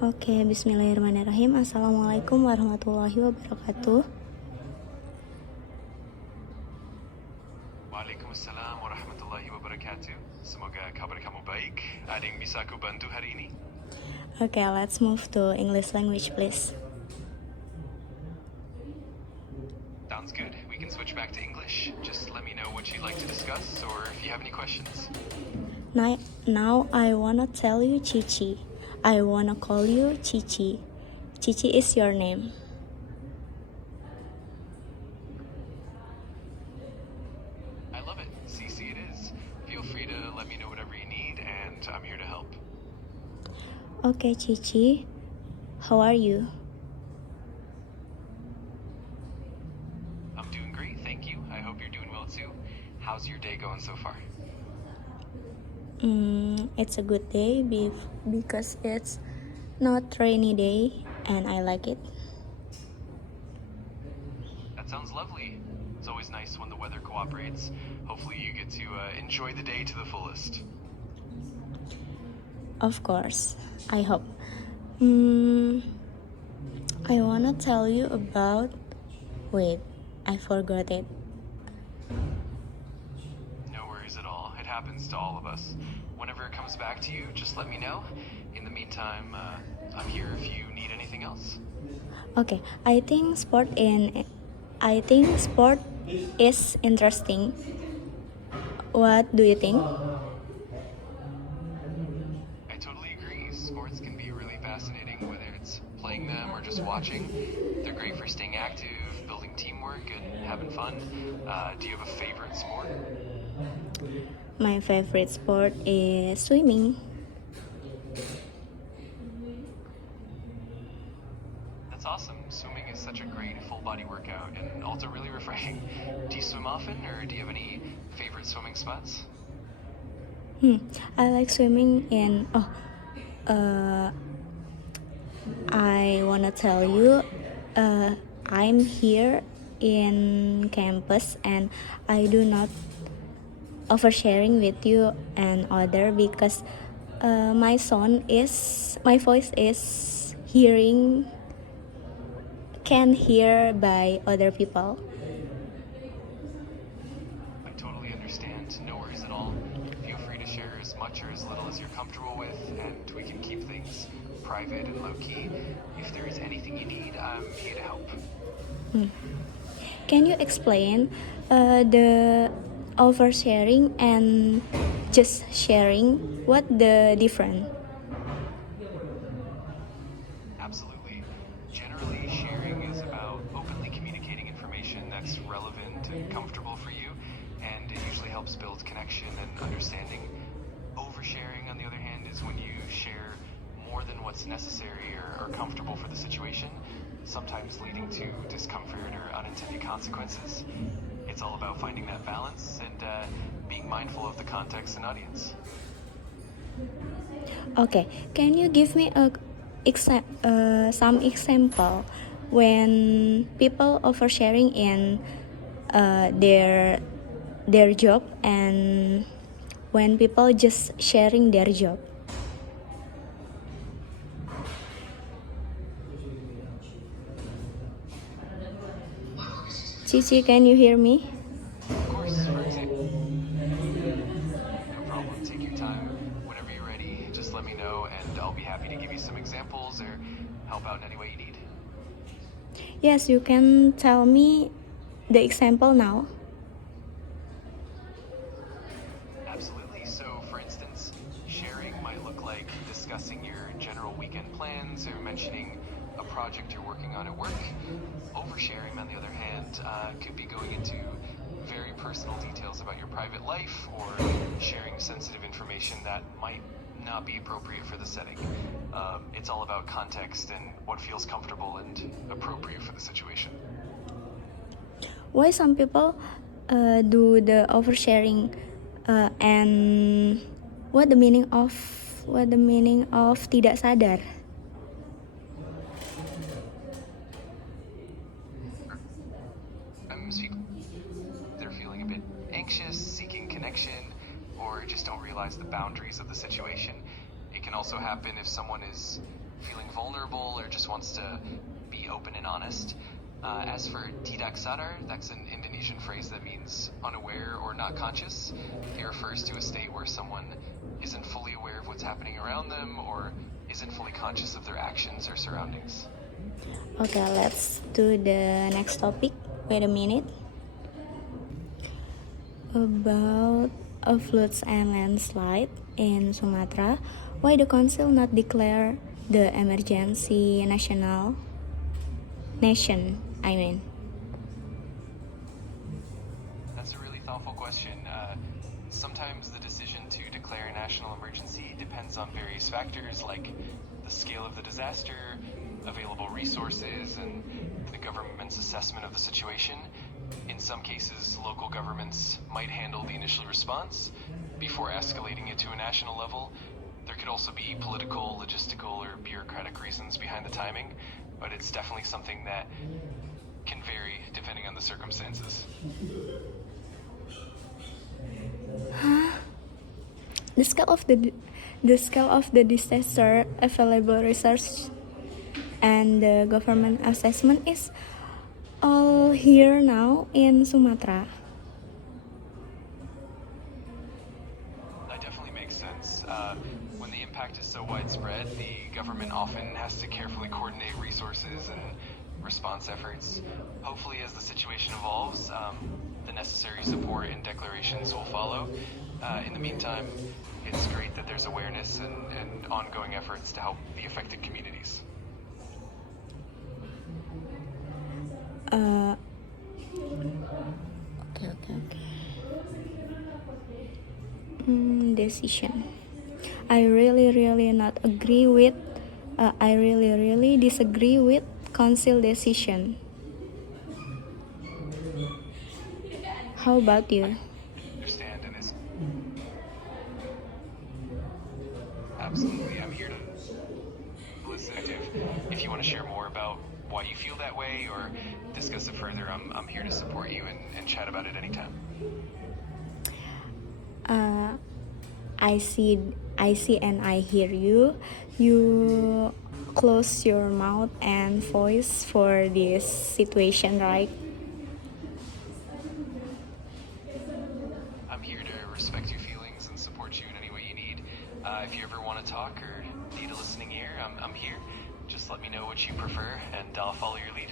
Oke, bismillahirrahmanirrahim. Assalamualaikum warahmatullahi wabarakatuh. Waalaikumsalam warahmatullahi wabarakatuh. Semoga kabar kamu baik. Ada yang bisa aku bantu hari ini? Oke, let's move to English language, please. Sounds good. We can switch back to English. Just let me know what you'd like to discuss or if you have any questions. Now I wanna tell you Cici. I wanna call you Cici. Cici is your name. I love it. CC it is. Feel free to let me know whatever you need and I'm here to help. Okay, Cici. How are you? I'm doing great, thank you. I hope you're doing well too. How's your day going so far? It's a good day because it's not rainy day and I like it. That sounds lovely. It's always nice when the weather cooperates. Hopefully you get to enjoy the day to the fullest. Of course, I hope. I wanna tell you about. Wait, I forgot it. No worries at all. It happens to all of us. Whenever it comes back to you, just let me know. In the meantime, I'm here if you need anything else. Okay, I think sport is interesting. What do you think? I totally agree. Sports can be really fascinating, whether it's playing them or just watching. They're great for staying active, building teamwork, and having fun. Do you have a favorite sport? My favorite sport is swimming. That's awesome. Swimming is such a great full body workout and also really refreshing. Do you swim often or do you have any favorite swimming spots? I like swimming in. I wanna tell you, I'm here in campus and I do not oversharing with you and other because my voice is can hear by other people. I totally understand. No worries at all. Feel free to share as much or as little as you're comfortable with, and we can keep things private and low-key. If there is anything you need, I'm here to help. Can you explain the oversharing and just sharing? What the difference? Absolutely. Generally, sharing is about openly communicating information that's relevant and comfortable for you, and it usually helps build connection and understanding. Oversharing, on the other hand, is when you share more than what's necessary or comfortable for the situation, sometimes leading to discomfort or unintended consequences. It's all about finding that balance and being mindful of the context and audience. Okay, can you give me some example when people oversharing in their job and when people just sharing their job? Cici, can you hear me? Of course, for example. No problem, take your time. Whenever you're ready, just let me know and I'll be happy to give you some examples or help out in any way you need. Yes, you can tell me the example now. Absolutely. So, for instance, sharing might look like discussing your general weekend plans or mentioning a project you're working on at work. Oversharing, on the other hand, could be going into very personal details about your private life or sharing sensitive information that might not be appropriate for the setting. It's all about context and what feels comfortable and appropriate for the situation. Why some people do the oversharing and what the meaning of tidak sadar? They're feeling a bit anxious, seeking connection, or just don't realize the boundaries of the situation. It can also happen if someone is feeling vulnerable or just wants to be open and honest. As for tidak sadar, that's an Indonesian phrase that means unaware or not conscious. It refers to a state where someone isn't fully aware of what's happening around them or isn't fully conscious of their actions or surroundings. Okay, let's do the next topic. Wait a minute. About a floods and landslide in Sumatra, why the council not declare the emergency nation? That's a really thoughtful question. Sometimes the decision to declare a national emergency depends on various factors like the scale of the disaster, available resources, and the government's assessment of the situation. In some cases, local governments might handle the initial response before escalating it to a national level. There could also be political, logistical, or bureaucratic reasons behind the timing, but it's definitely something that can vary depending on the circumstances. The scale of the disaster, available research, and the government assessment is all here now in Sumatra. That definitely makes sense. When the impact is so widespread, the government often has to carefully coordinate resources and response efforts. Hopefully, as the situation evolves, the necessary support and declarations will follow. In the meantime, it's great that there's awareness and ongoing efforts to help the affected communities. Decision. I really not agree with. I really disagree with council decision. How about you? Understand and is absolutely. I'm here to listen. If you want to share more about why you feel that way or discuss it further, I'm here to support you and chat about it anytime. I see and I hear you. You close your mouth and voice for this situation, right? I'm here to respect your feelings and support you in any way you need. If you ever want to talk or need a listening ear, I'm here. Just let me know what you prefer and I'll follow your lead.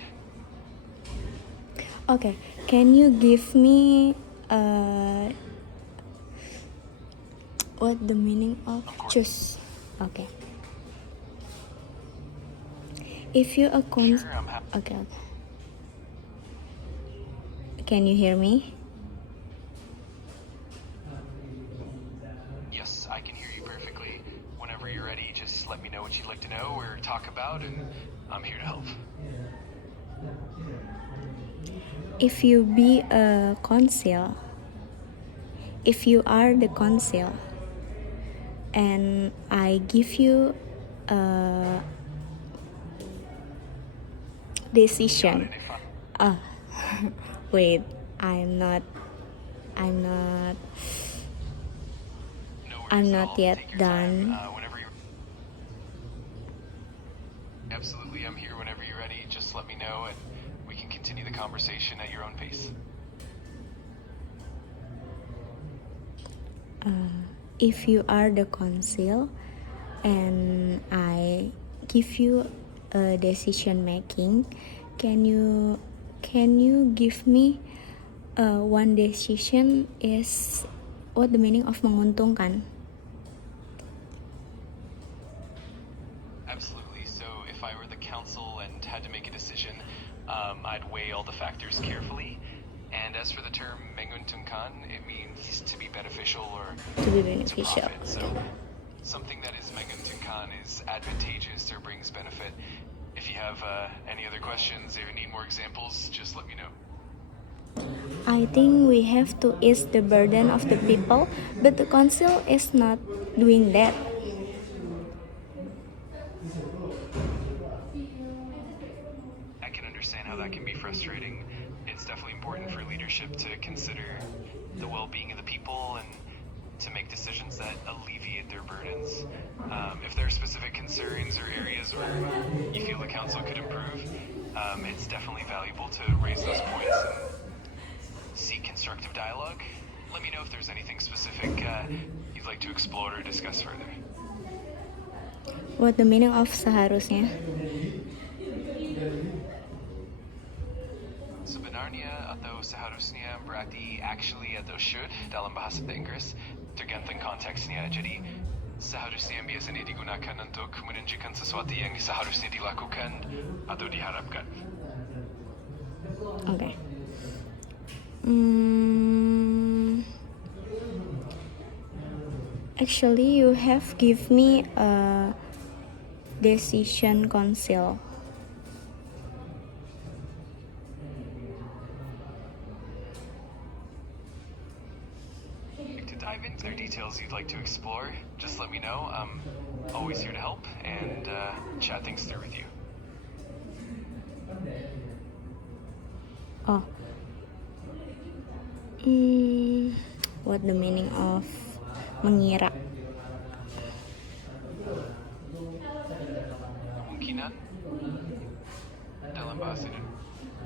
Okay, can you give me what the meaning of choose? Okay. If you Sure, I'm happy. Okay. Can you hear me? Yes, I can hear you perfectly. Whenever you're ready, just let me know what you'd like to know or talk about, and I'm here to help. If you be a council, if you are the council, and I give you a decision. Wait, I'm not No worries I'm at not all. yet Take your done. time, whenever you're... Absolutely, I'm here whenever you're ready. Just let me know, and we can continue the conversation at your own pace. If you are the council and I give you a decision making, can you give me one decision is what the meaning of menguntungkan? Absolutely. So if I were the council and had to make a decision, I'd weigh all the factors carefully. And as for the term menguntungkan, it means to be beneficial or To be to beneficial. profit. So something that is menguntungkan is advantageous or brings benefit. If you have any other questions or need more examples, just let me know. I think we have to ease the burden of the people, but the council is not doing that. I can understand how that can be frustrating. It's definitely important for leadership to consider the well-being of the people and to make decisions that alleviate their burdens. If there are specific concerns or areas where you feel the council could improve, it's definitely valuable to raise those points and seek constructive dialogue. Let me know if there's anything specific you'd like to explore or discuss further. What the meaning of seharusnya? Sebenarnya atau seharusnya berarti actually atau should dalam bahasa Inggris, tergantung konteksnya. Jadi seharusnya biasanya digunakan untuk menunjukkan sesuatu yang seharusnya dilakukan atau diharapkan. Okay. Actually, you have give me a decision council. To dive into their details you'd like to explore, just let me know. I'm always here to help and chat things through with you. Oh. What the meaning of mengira? Kemungkinan dalam bahasa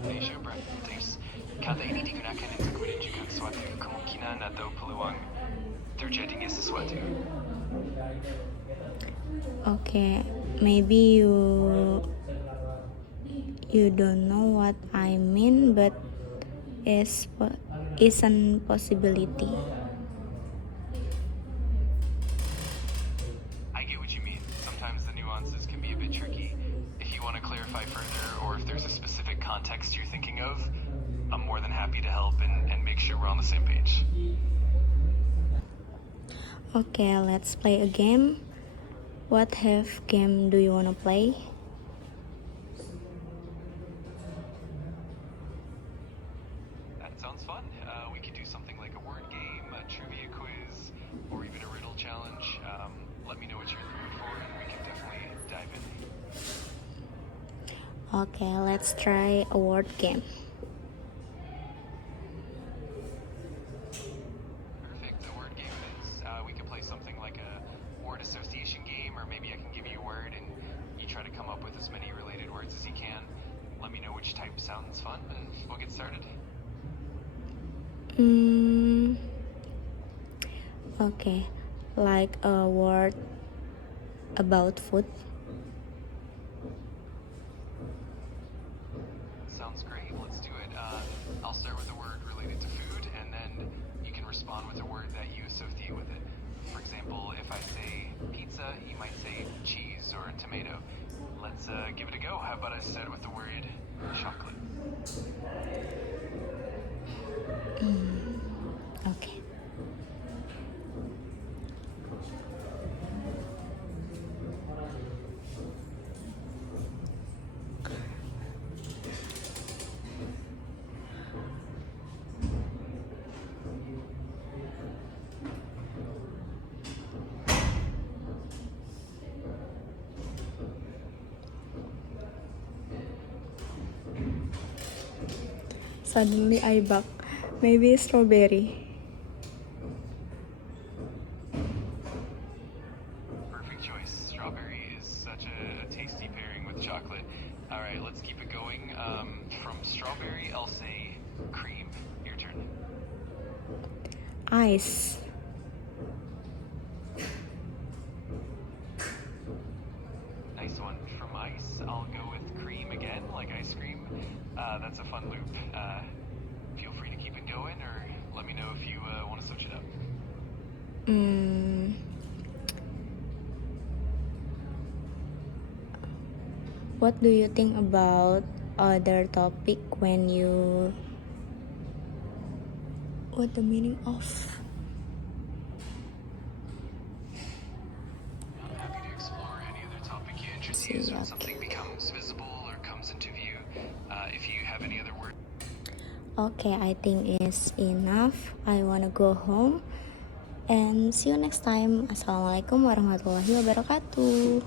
Indonesia berarti kata ini digunakan untuk menunjukkan suatu kemungkinan atau peluang terjadinya sesuatu. Okay, maybe you don't know what I mean, but is an possibility. I get what you mean. Sometimes the nuances can be a bit tricky. If you want to clarify further, or if there's a specific context you're thinking of, I'm more than happy to help and make sure we're on the same page. Okay, let's play a game. What game do you wanna play? That sounds fun. We could do something like a word game, a trivia quiz, or even a riddle challenge. Let me know what you're in the mood for, and we can definitely dive in. Okay, let's try a word game. Perfect. The word game it is. We could play something like a word association game, or maybe I can give you a word and you try to come up with as many related words as you can. Let me know which type sounds fun, and we'll get started. Okay, like a word about food. Sounds great. Let's do it. I'll start with a word related to food, and then you can respond with a word that you associate with it. For example, if I say pizza, you might say cheese or tomato. Let's give it a go. How about I start with the word chocolate? Okay. Suddenly I bug. Maybe strawberry. Perfect choice. Strawberry is such a tasty pairing with chocolate. All right, let's keep it going. From strawberry, I'll say cream. Your turn. Ice. Nice one. From ice, I'll go with cream again, like ice cream. That's a fun loop. Feel free to keep it going, or let me know if you want to switch it up. What do you think about other topic when you... What the meaning of? I'm happy to explore any other topic you interest you when something becomes visible or comes into view. If you have any other words. Okay, I think it's enough. I wanna go home. And see you next time. Assalamualaikum warahmatullahi wabarakatuh.